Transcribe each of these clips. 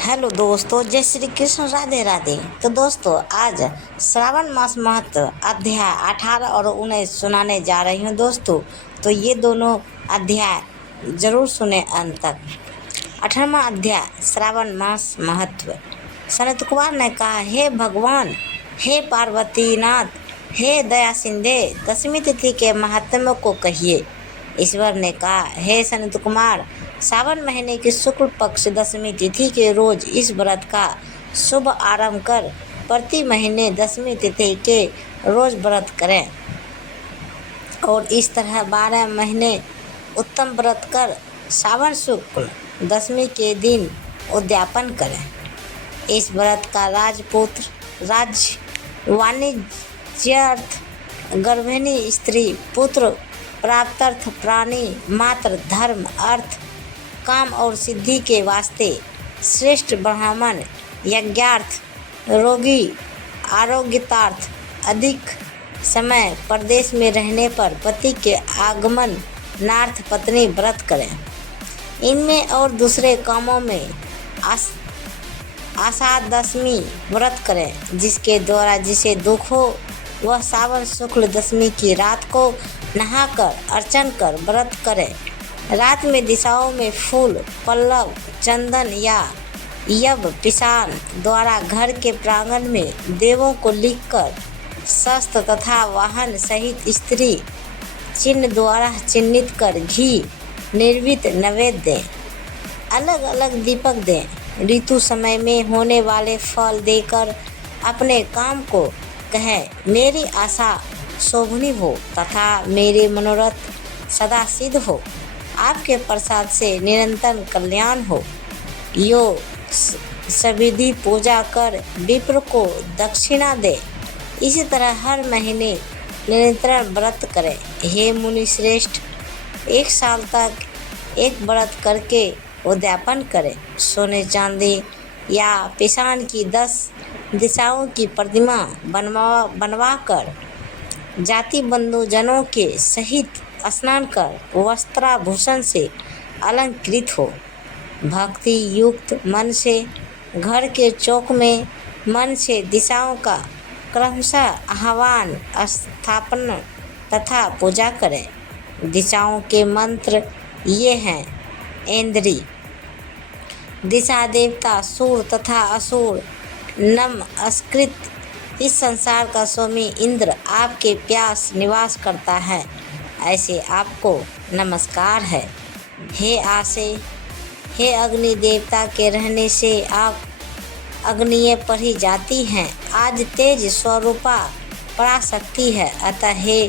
Hello दोस्तों, जय श्री कृष्ण, राधे राधे। तो दोस्तों, आज श्रावण मास महत्व अध्याय 18 और 19 सुनाने जा रही हूँ दोस्तों। तो ये दोनों अध्याय जरूर सुने अंत तक। 18वां अध्याय श्रावण मास महत्व। सनत कुमार ने कहा, हे भगवान, हे पार्वतीनाथ, हे दया सिंधे, दशमी तिथि के महात्म्य को कहिए। ईश्वर ने कहा, हे सनत कुमार, सावन महीने की शुक्ल पक्ष दशमी तिथि के रोज इस व्रत का शुभ आरंभ कर प्रति महीने दशमी तिथि के रोज व्रत करें और इस तरह 12 महीने उत्तम व्रत कर सावन शुक्ल दशमी के दिन उद्यापन करें। इस व्रत का राजपुत्र, राज्य, वाणिज्यार्थ, गर्भिणी स्त्री, पुत्र प्राप्तार्थ, प्राणी मात्र, धर्म, अर्थ, काम और सिद्धि के वास्ते, श्रेष्ठ ब्राह्मण यज्ञार्थ, रोगी आरोग्यतार्थ, अधिक समय प्रदेश में रहने पर पति के आगमन नार्थ पत्नी व्रत करें। इनमें और दूसरे कामों में आषाढ़ दशमी व्रत करें, जिसके द्वारा जिसे दुख हो वह सावन शुक्ल दशमी की रात को नहाकर अर्चन कर व्रत करें। रात में दिशाओं में फूल, पल्लव, चंदन या यव पिसान द्वारा घर के प्रांगण में देवों को लिखकर शस्त्र तथा वाहन सहित स्त्री चिन्ह द्वारा चिन्हित कर घी निर्मित नैवेद्य दें। अलग अलग दीपक दें। ऋतु समय में होने वाले फल देकर अपने काम को कहें, मेरी आशा शोभनी हो तथा मेरे मनोरथ सदा सिद्ध हो। आपके प्रसाद से निरंतर कल्याण हो। यो सविधि पूजा कर विप्र को दक्षिणा दे। इसी तरह हर महीने निरंतर व्रत करें। हे मुनि श्रेष्ठ, 1 साल तक एक व्रत करके उद्यापन करें। सोने चांदी या पिसान की 10 दिशाओं की प्रतिमा बनवा कर जाति बंधुजनों के सहित स्नान कर वस्त्राभूषण से अलंकृत हो। भक्ति युक्त मन से घर के चौक में मन से दिशाओं का क्रमशः आह्वान, स्थापना तथा पूजा करें। दिशाओं के मंत्र ये हैं: इंद्री, दिशा देवता, सूर तथा असुर, नमस्कृत। इस संसार का स्वामी इंद्र आपके प्यास निवास करता है, ऐसे आपको नमस्कार है। हे आसे, हे अग्नि देवता के रहने से आप अग्निय पढ़ी जाती हैं। आज तेज स्वरूपा पराशक्ति है, अतः हे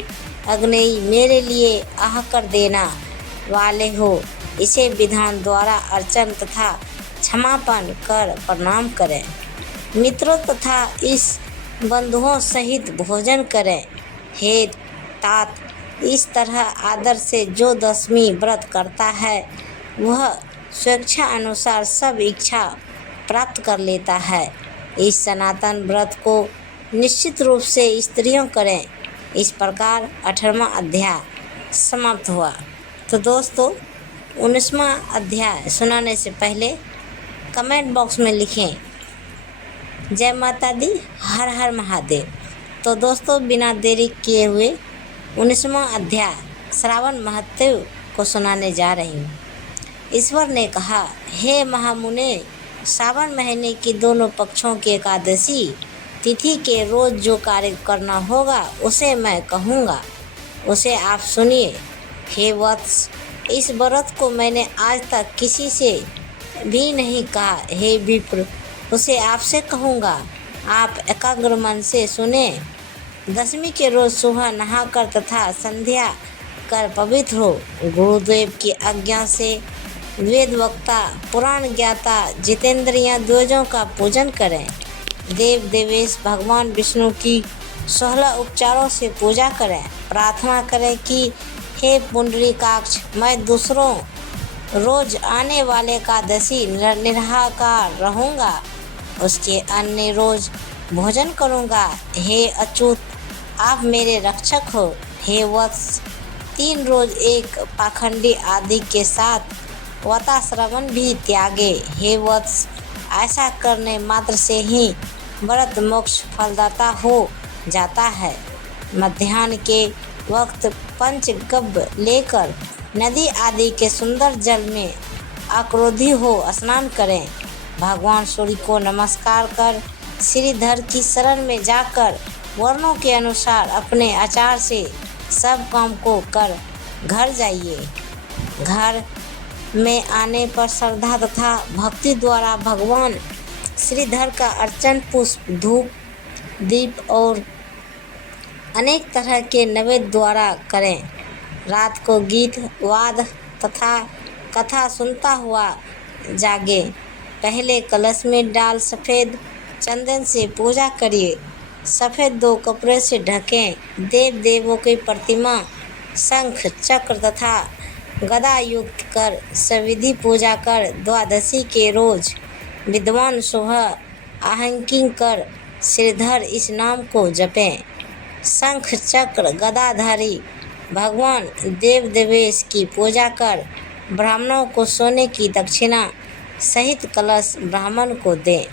अग्नि मेरे लिए आह कर देना वाले हो। इसे विधान द्वारा अर्चन तथा क्षमापन कर प्रणाम करें। मित्रों तथा इस बंधुओं सहित भोजन करें। हे तात, इस तरह आदर से जो दशमी व्रत करता है वह स्वेच्छा अनुसार सब इच्छा प्राप्त कर लेता है। इस सनातन व्रत को निश्चित रूप से स्त्रियों करें। इस प्रकार 18वां अध्याय समाप्त हुआ। तो दोस्तों, 19वां अध्याय सुनाने से पहले कमेंट बॉक्स में लिखें जय माता दी, हर हर महादेव। तो दोस्तों, बिना देरी किए हुए 19वां अध्याय श्रावण महत्व को सुनाने जा रही हूँ। ईश्वर ने कहा, हे महामुने, सावन महीने की दोनों पक्षों की एकादशी तिथि के रोज जो कार्य करना होगा उसे मैं कहूँगा, उसे आप सुनिए। हे वत्स, इस व्रत को मैंने आज तक किसी से भी नहीं कहा। हे विप्र, उसे आपसे कहूँगा, आप एकाग्र मन से सुने। दशमी के रोज सुबह नहाकर तथा संध्या कर पवित्र हो। गुरुदेव की आज्ञा से वेद वक्ता, पुराण ज्ञाता, जितेंद्रिय द्विजों का पूजन करें। देव देवेश भगवान विष्णु की 16 उपचारों से पूजा करें। प्रार्थना करें कि हे पुंडरीकाक्ष, मैं दूसरों रोज आने वाले एकादशी निराहार रहूँगा, उसके अन्य रोज भोजन करूँगा। हे अच्युत, आप मेरे रक्षक हो। हे वत्स, 3 रोज एक पाखंडी आदि के साथ वताश्रवण भी त्यागे। हे वत्स, ऐसा करने मात्र से ही व्रत मोक्ष फलदाता हो जाता है। मध्याह्न के वक्त पंचगव्य लेकर नदी आदि के सुंदर जल में अक्रोधी हो स्नान करें। भगवान सूर्य को नमस्कार कर श्रीधर की शरण में जाकर वर्णों के अनुसार अपने आचार से सब काम को कर घर जाइए। घर में आने पर श्रद्धा तथा भक्ति द्वारा भगवान श्रीधर का अर्चन पुष्प, धूप, दीप और अनेक तरह के नैवेद्य द्वारा करें। रात को गीत वाद तथा कथा सुनता हुआ जागे। पहले कलश में डाल सफ़ेद चंदन से पूजा करिए। सफ़ेद 2 कपड़े से ढकें। देव देवों की प्रतिमा, शंख चक्र तथा गदा युक्त कर सविधि पूजा कर द्वादशी के रोज विद्वान सुबह आहंकिंग कर श्रीधर इस नाम को जपें। शंख चक्र गदाधारी भगवान देव देवेश की पूजा कर ब्राह्मणों को सोने की दक्षिणा सहित कलश ब्राह्मण को दें।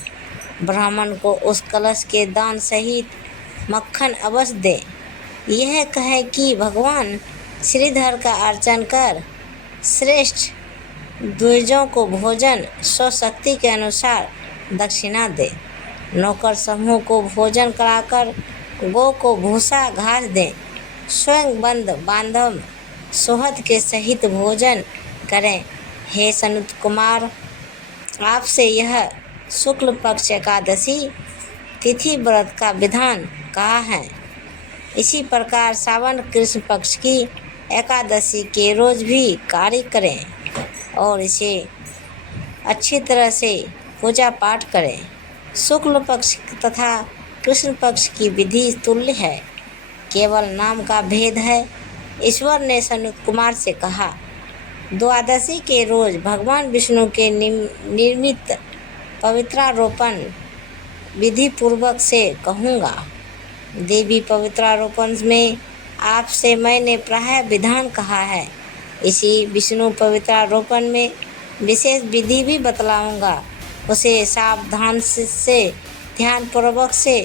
ब्राह्मण को उस कलश के दान सहित मक्खन अवश्य दें। यह कहे कि भगवान श्रीधर का अर्चन कर श्रेष्ठ द्विजों को भोजन स्वशक्ति के अनुसार दक्षिणा दे। नौकर समूह को भोजन कराकर गौ को भूसा घास दें। स्वयं बंद बांधव सुहद के सहित भोजन करें। हे सनत कुमार, आपसे यह शुक्ल पक्ष एकादशी तिथि व्रत का विधान कहा है। इसी प्रकार सावन कृष्ण पक्ष की एकादशी के रोज भी कार्य करें और इसे अच्छी तरह से पूजा पाठ करें। शुक्ल पक्ष तथा कृष्ण पक्ष की विधि तुल्य है, केवल नाम का भेद है। ईश्वर ने सनत कुमार से कहा, द्वादशी के रोज भगवान विष्णु के निर्मित पवित्रारोपण विधि पूर्वक से कहूँगा। देवी पवित्रारोपण में आपसे मैंने प्रायः विधान कहा है। इसी विष्णु पवित्रारोपण में विशेष विधि भी बतलाऊँगा। उसे सावधान से ध्यानपूर्वक से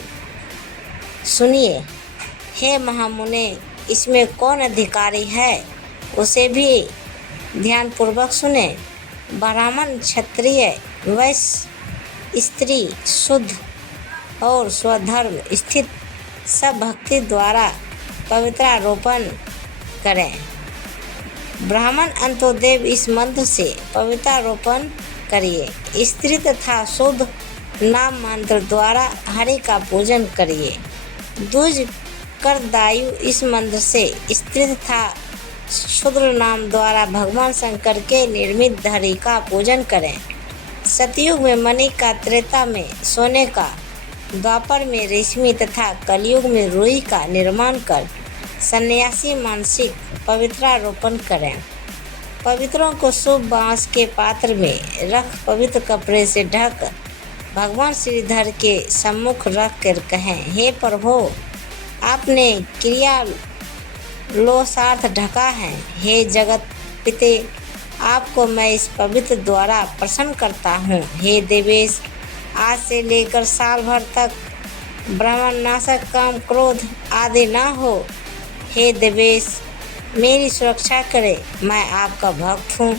सुनिए। हे महामुने, इसमें कौन अधिकारी है, उसे भी ध्यानपूर्वक सुने। ब्राह्मण, क्षत्रिय, वैश्य, स्त्री, शुद्ध और स्वधर्म स्थित सब भक्ति द्वारा पवित्रारोपण करें। ब्राह्मण अंत्योदेव इस मंत्र से पवित्रारोपण करिए। स्त्री तथा शुद्ध नाम मंत्र द्वारा हरि का पूजन करिए। द्विज करदायु इस मंत्र से स्त्री तथा शूद्र नाम द्वारा भगवान शंकर के निर्मित हरि का पूजन करें। सतयुग में मणि का, त्रेता में सोने का, द्वापर में रेशमी तथा कलयुग में रुई का निर्माण कर सन्यासी मानसिक पवित्रारोपण करें। पवित्रों को शुभ बांस के पात्र में रख पवित्र कपड़े से ढक भगवान श्रीधर के सम्मुख रख कर कहें, हे प्रभु, आपने क्रिया लोसार्थ ढका है। हे जगत पिते, आपको मैं इस पवित्र द्वारा प्रसन्न करता हूँ। हे देवेश, आज से लेकर साल भर तक ब्राह्मण नाशक काम क्रोध आदि ना हो। हे देवेश, मेरी सुरक्षा करे, मैं आपका भक्त हूँ,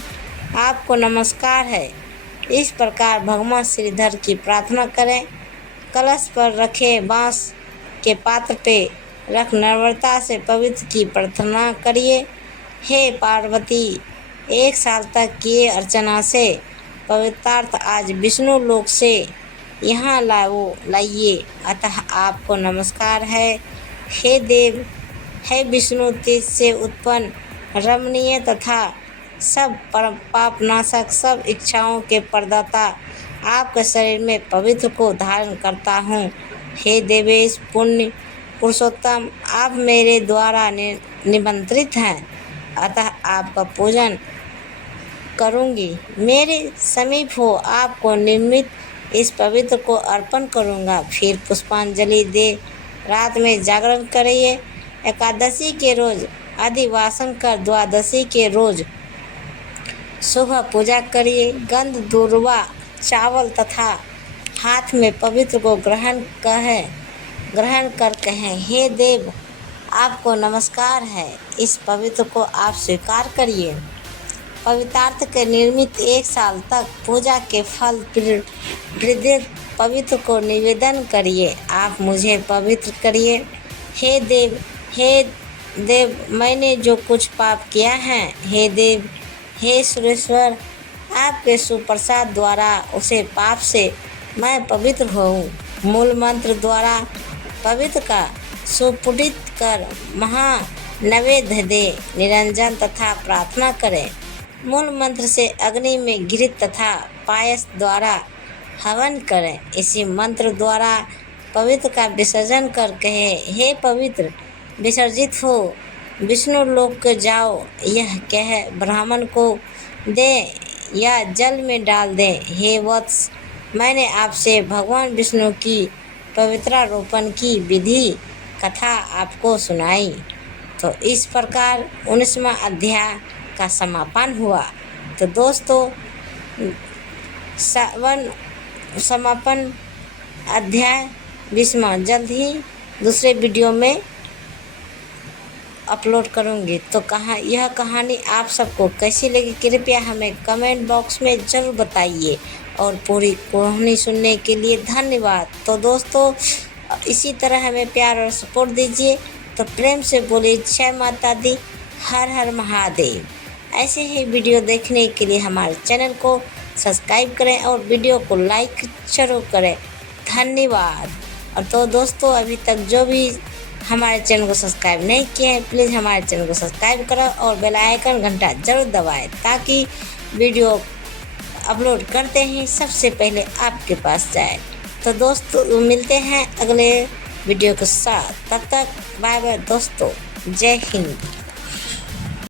आपको नमस्कार है। इस प्रकार भगवान श्रीधर की प्रार्थना करें। कलश पर रखे बांस के पात्र पे रख नम्रता से पवित्र की प्रार्थना करिए। हे पार्वती, 1 साल तक किए अर्चना से पवित्रार्थ आज विष्णु लोक से यहाँ लाइए, अतः आपको नमस्कार है। हे देव, हे विष्णु, तेज से उत्पन्न रमणीय तथा सब परम पाप नाशक सब इच्छाओं के प्रदाता आपके शरीर में पवित्र को धारण करता हूँ। हे देवेश पुण्य पुरुषोत्तम, आप मेरे द्वारा निमंत्रित हैं, अतः आपका पूजन करूँगी। मेरे समीप हो आपको निर्मित इस पवित्र को अर्पण करूँगा। फिर पुष्पांजलि दे रात में जागरण करिए। एकादशी के रोज अधिवासन कर द्वादशी के रोज सुबह पूजा करिए। गंध दूर्वा चावल तथा हाथ में पवित्र को ग्रहण कर कहें, हे देव, आपको नमस्कार है। इस पवित्र को आप स्वीकार करिए। पवित्रार्थ के निर्मित 1 साल तक पूजा के फल प्रदत्त पवित्र को निवेदन करिए। आप मुझे पवित्र करिए। हे देव, मैंने जो कुछ पाप किया है, हे देव, हे सुरेश्वर, आपके सुप्रसाद द्वारा उसे पाप से मैं पवित्र होऊं। मूल मंत्र द्वारा पवित्र का सुपुटित कर महानैवेद्य दे निरंजन तथा प्रार्थना करें। मूल मंत्र से अग्नि में घृत तथा पायस द्वारा हवन करें। इसी मंत्र द्वारा पवित्र का विसर्जन कर कहे, हे पवित्र, विसर्जित हो, विष्णु लोक जाओ। यह कह ब्राह्मण को दे या जल में डाल दें। हे वत्स, मैंने आपसे भगवान विष्णु की पवित्रारोपण की विधि कथा आपको सुनाई। तो इस प्रकार 19वां अध्याय का समापन हुआ। तो दोस्तों, समापन अध्याय 20वां जल्द ही दूसरे वीडियो में अपलोड करूँगी। तो यह कहानी आप सबको कैसी लगी कृपया हमें कमेंट बॉक्स में ज़रूर बताइए। और पूरी कहानी सुनने के लिए धन्यवाद। तो दोस्तों, इसी तरह हमें प्यार और सपोर्ट दीजिए। तो प्रेम से बोलिए जय माता दी, हर हर महादेव। ऐसे ही वीडियो देखने के लिए हमारे चैनल को सब्सक्राइब करें और वीडियो को लाइक जरूर करें। धन्यवाद। और तो दोस्तों, अभी तक जो भी हमारे चैनल को सब्सक्राइब नहीं किए हैं, प्लीज़ हमारे चैनल को सब्सक्राइब करें और बेल आइकन घंटा जरूर दबाएं, ताकि वीडियो अपलोड करते ही सबसे पहले आपके पास जाए। तो दोस्तों, मिलते हैं अगले वीडियो के साथ। तब तक बाय बाय दोस्तों। जय हिंद।